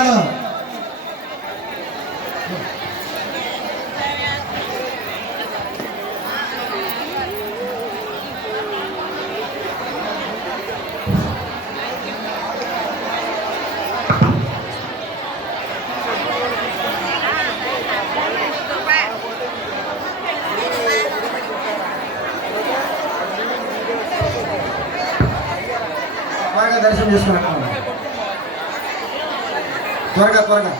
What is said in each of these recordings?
పెడతారు త్వరగా దర్శనం చేసుకున్నాం త్వరగా త్వరగా.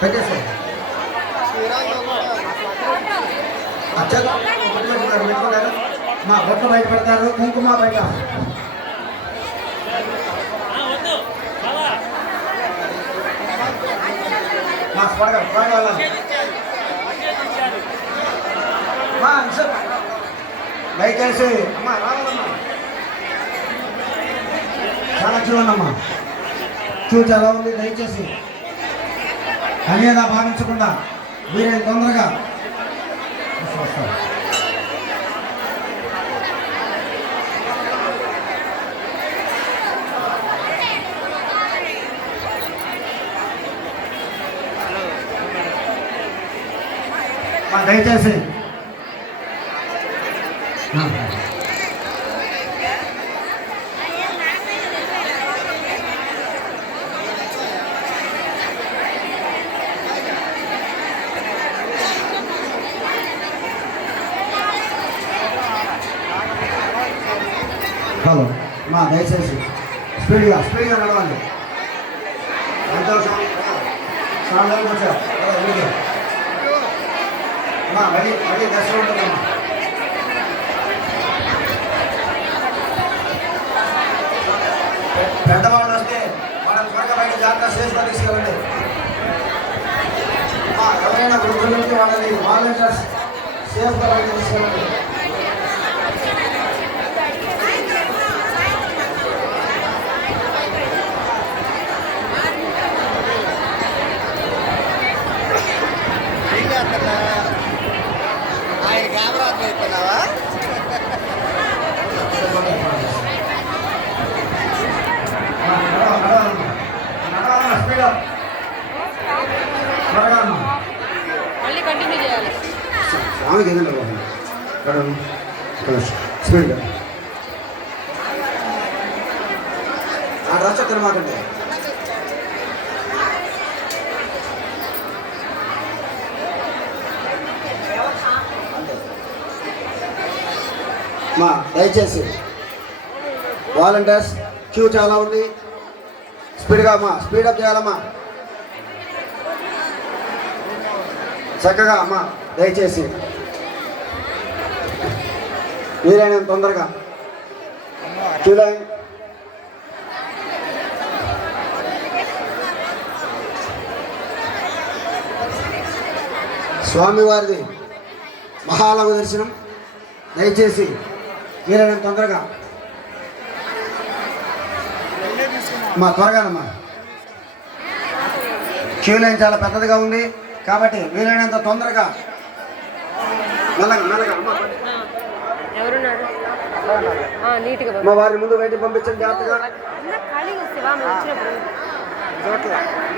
పెట్టేసాయి పెట్టుకుంటారు పెట్టుకుంటారు మా బొట్టు బయట పెడతారు కుంకుమ బయట. మా త్వరగా త్వరగా వెళ్ళాలి మా దయచేసి అమ్మా రావాలమ్మా. చాలా చూడండి అమ్మా చూచి ఎలా ఉంది? దయచేసి అనేదా భావించకుండా మీరే తొందరగా దయచేసి. హలో. మా దయచేసి. స్పీడ్గా స్పీడ్గా నడవండి. సంతోషం. స్నానం వచ్చా మా మళ్ళీ మళ్ళీ దర్శనం ఉంటుందమ్మా పెద్దవాళ్ళు వస్తే మనం త్వరగా బయట జాగ్రత్త సేఫ్గా తీసుకెళ్ళండి. ఎవరైనా వృద్ధులు ఉంటే వాళ్ళని వాలంటీర్స్ సేఫ్గా బయట తీసుకెళ్ళండి ఆయన కెమెరా అయిపోయినావా మా నడవ- నడవాలమ్మా. నడవాలమ్మా, స్పీడ్ మళ్ళీ కంటిన్యూ చేయాలి. స్వామికి ఏదండి స్పీడ్గా ఆ డ్రెస్ తినమాకండి మా దయచేసి వాలంటీర్స్ క్యూ చాలా ఉంది. స్పీడ్గా అమ్మా స్పీడప్ చేయాలమ్మా చక్కగా అమ్మా దయచేసి. వీలైనంత తొందరగా. Queue line. స్వామివారిది మహాలవ దర్శనం. దయచేసి వీలైనంత తొందరగా. మా త్వరగానమ్మా క్యూ లైన్ చాలా పెద్దదిగా ఉంది కాబట్టి వీలైనంత తొందరగా. మా వారిని ముందు బయటికి పంపించండి జాగ్రత్తగా.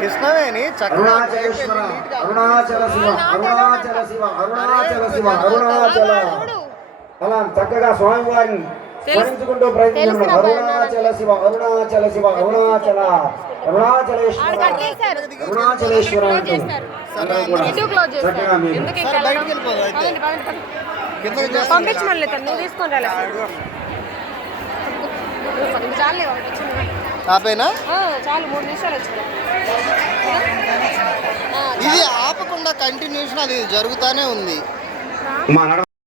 కృష్ణవేణి చక్కగా అరుణాచలేశ్వర అరుణాచల శివ అరుణాచల శివ అరుణాచల శివ అరుణాచల. అలా చక్కగా స్వామివారిని స్మరించుకుంటూ బాగా అరుణాచల శివ అరుణాచల శివ అరుణాచల అరుణాచలేశ్వర. అరుణాచలేశ్వర చక్కగా మీరు పంపించమని నువ్వు తీసుకొని ఆపేనా? చాలు మూడు నిమిషాలు ఇది ఆపకుండా కంటిన్యూషన్ అది జరుగుతానే ఉంది. మా